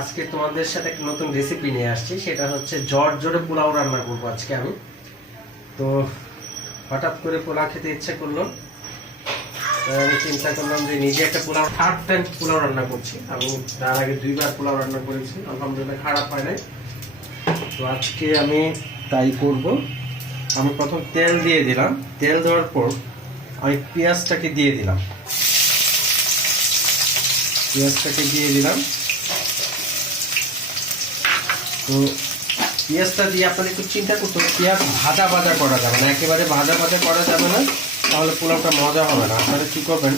আজকে তোমাদের সাথে একটা নতুন রেসিপি নিয়ে আসছি, সেটা হচ্ছে ঝরঝরে পোলাও রান্না করবো আজকে আমি। তো হঠাৎ করে পোলাও খেতে ইচ্ছে করলো, আমি চিন্তা করলাম যে নিজে একটা পোলাও থার্ড টাইম পোলাও রান্না করছি। আমি তার আগে 2বার পোলাও রান্না করেছি, আলহামদুলিল্লাহ খারাপ হয় নাই। তো আজকে আমি তাই করব। আমি প্রথম তেল দিয়ে দিলাম, তেল দেওয়ার পর আমি পেঁয়াজটাকে দিয়ে দিলাম। তো পেঁয়াজটা দিয়ে আপনাদের একটু চিন্তা করতে হবে, পেঁয়াজ ভাজা করা যাবে না, একেবারে ভাজা করা যাবে না, তাহলে পোলাওটা মজা হবে না। আপনারা কী করবেন,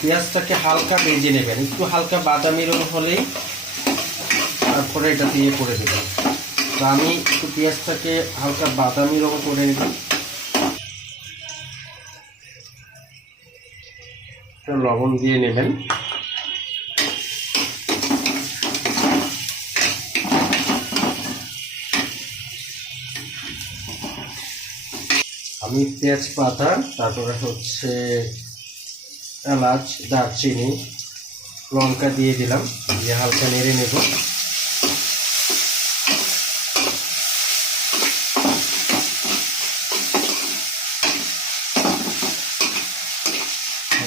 পেঁয়াজটাকে হালকা ভেজে নেবেন, একটু হালকা বাদামি রং হলেই তারপরে এটা দিয়ে করে দেবেন। তো আমি একটু পেঁয়াজটাকে হালকা বাদামি রং করে নেব। লবণ দিয়ে নেবেন। আমি তেজপাতা, তারপরে হচ্ছে এলাচ, দারচিনি, লঙ্কা দিয়ে দিলাম, দিয়ে হালকা নেড়ে নেব।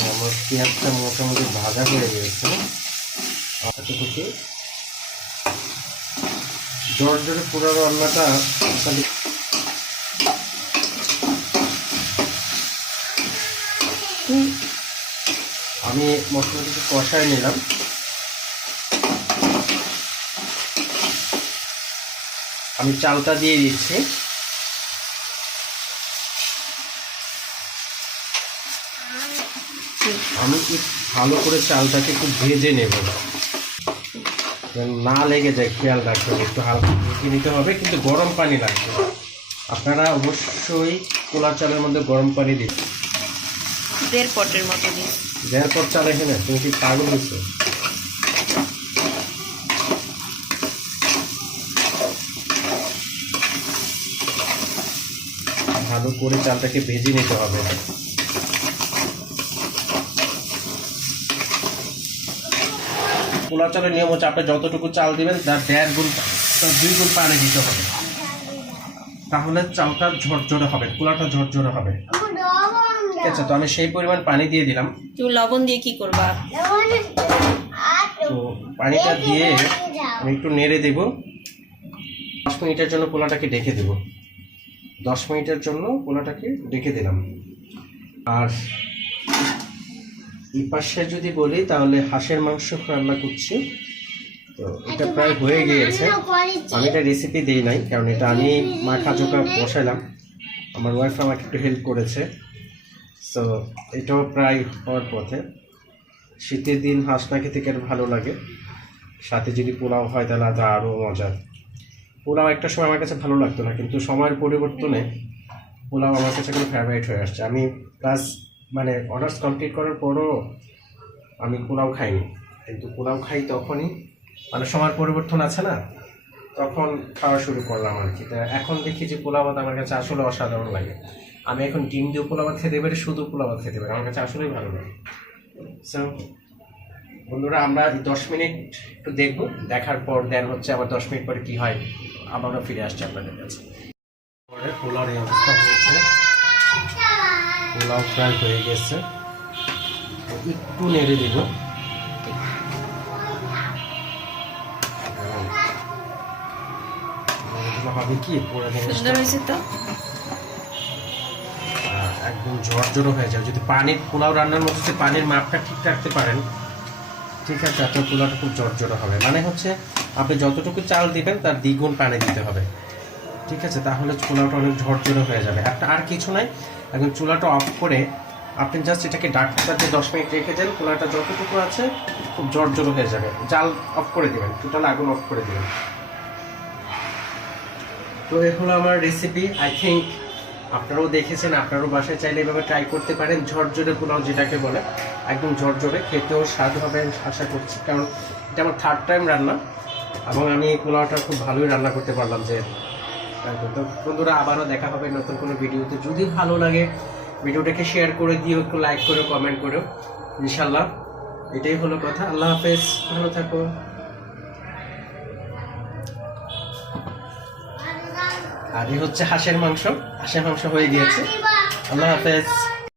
আমার পেঁয়াজটা মোটামুটি ভাজা হয়ে গিয়েছে। এতটুকু ঝরঝরে পোলাও রান্নাটা আমি মশলা কিছু কষায় নিলাম। আমি চালটা দিয়ে দিচ্ছি। আমি ভালো করে চালটাকে একটু ভেজে নেব, না লেগে যায়, খেয়াল রাখতে হবে, একটু হালকা ভেজে নিতে হবে, কিন্তু গরম পানি লাগবে। আপনারা অবশ্যই পোলাও চালের মধ্যে গরম পানি দিন, 1.5 পটের মতো দিন। 1.5 পট চাল এখানে, তুমি কি পাগল হয়েছো? ভালো করে চালটাকে ভেজে নিতে হবে। পোলাও চালের নিয়ম হচ্ছে, আপনি যতটুকু চাল দিবেন তার 1.5 গুণ, 2 গুণ পানি দিতে হবে, তাহলে চালটা ঝরঝরে হবে, পোলাওটা ঝরঝরে হবে। ঠিক আছে, তো আমি সেই পরিমাণ পানি দিয়ে দিলাম। তুমি লবণ দিয়ে কি করবা? তো পানিটা দিয়ে আমি একটু নেড়ে দেব। 10 মিনিটের জন্য পোলাওটাকে ঢেকে দেব। 10 মিনিটের জন্য পোলাওটাকে ঢেকে দিলাম। আর এই পাশে যদি বলি, তাহলে হাঁসের মাংস রান্না করছি। তো এটা প্রায় হয়ে গিয়েছে। আমি এটা রেসিপি দিই নাই, কারণ এটা আমি মাখা চোখা বসাইলাম, আমার ওয়াইফ আমাকে একটু হেল্প করেছে। সো এটাও প্রায় হওয়ার পথে। শীতের দিন হাঁস না খেতে কেন ভালো লাগে, সাথে যদি পোলাও হয় তাহলে তো আরও মজার। পোলাও একটা সময় আমার কাছে ভালো লাগতো না, কিন্তু সময়ের পরিবর্তনে পোলাও আমার কাছে কোনো ফেভারিট হয়ে আসছে। আমি প্লাস অনার্স কমপ্লিট করার পরও আমি পোলাও খাইনি, কিন্তু পোলাও খাই তখনই, সময়ের পরিবর্তন আছে না, তখন খাওয়া শুরু করলাম আর কি। এখন দেখি যে পোলাও ভাত আমার কাছে আসলে অসাধারণ লাগে। আমি এখন ডিম দিয়ে পোলাও ভাত খেতে পারি, শুধু পোলাও ভাত খেতে পারি, আমার কাছে আসলেই ভালো লাগে। সো বন্ধুরা, আমরা 10 মিনিট একটু দেখবো, দেখার পর দেন হচ্ছে আবার 10 মিনিট পরে কি হয় আবারও ফিরে আসছে আপনাদের কাছে। পরে পোলাওর এই অবস্থা হয়েছে, পোলাও ফ্রাই হয়ে গেছে, একটু নেড়ে দিব। হবে কি সুন্দর হয়েছে তো, একদম ঝরঝরে হয়ে যায়। যদি পানির পোলাও রান্নার মধ্যে যদি পানির মাপটা ঠিক রাখতে পারেন, ঠিক আছে, আপনার পোলাওটা খুব ঝরঝরে হবে। হচ্ছে আপনি যতটুকু চাল দিবেন তার 2 গুণ পানি দিতে হবে। ঠিক আছে, তাহলে পোলাওটা অনেক ঝরঝরে হয়ে যাবে। একটা আর কিছু নাই, এখন চুলাটা অফ করে আপনি জাস্ট এটাকে ডাকটা দিয়ে 10 মিনিট রেখে দেন, পোলাওটা যতটুকু আছে খুব ঝরঝরে হয়ে যাবে। জাল অফ করে দেবেন, টোটাল আগুন অফ করে দেবেন। তো এই হলো আমার রেসিপি। আই থিঙ্ক আপনারাও দেখেছেন, আপনারাও বাসায় চাইলে এভাবে ট্রাই করতে পারেন। ঝরঝরে পোলাও যেটাকে বলে, একদম ঝরঝরে, খেতেও স্বাদ হবে আমি আশা করছি, কারণ এটা আমার থার্ড টাইম রান্না, এবং আমি এই পোলাওটা খুব ভালোই রান্না করতে পারলাম। যে তো বন্ধুরা, আবারও দেখা হবে নতুন কোনো ভিডিওতে। যদি ভালো লাগে ভিডিওটাকে শেয়ার করে দিও, একটু লাইক করে কমেন্ট করো ইনশাল্লাহ। এটাই হলো কথা। আল্লাহ হাফেজ, ভালো থাকো। আর এই হচ্ছে হাঁসের মাংস। হাঁসের মাংস হয়ে গিয়েছে। আল্লাহ হাফেজ।